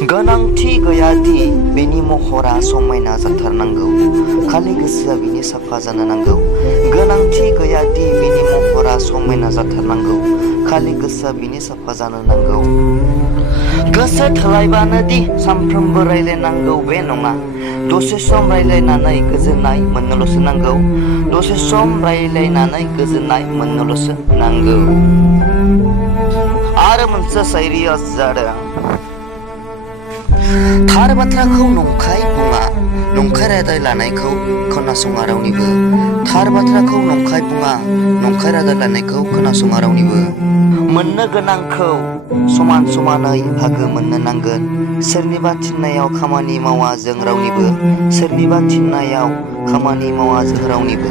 गोनांथि गैयादि बेनि महरा समायना जाथारनांगौ, खालि गोसोआ बिनि साफा जानो नांगौ। गोनांथि गैयादि बिनि महरा समायना जाथारनांगौ, खालि गोसोआ बिनि साफा जानो नांगौ। गोसो थोलायबानो दि सानफ्रोमबो रायलायनांगौ बे नङा, दसे सम रायलायनानै गोजोननाय मोननोल'सो नांगौ। दसे सम रायलायनानै गोजोननाय मोननोल'सो नांगौ। आरो मोनसे शायरिया जादों, थार बाथ्राखौ नंखाय बुङा, नंखाय रादाय लानायखौ खोनासङा रावनिबो। थार बाथ्राखौ नंखाय बुङा, नंखाय रादाय लानायखौ खोनासङा रावनिबो। मोननो गोनांखौ समान समानै बाहागो मोननो नांगोन। सोरनिबा थिननायाव खामानि मावा जों रावनिबो, सोरनिबा थिननायाव खामानि मावा जों रावनिबो।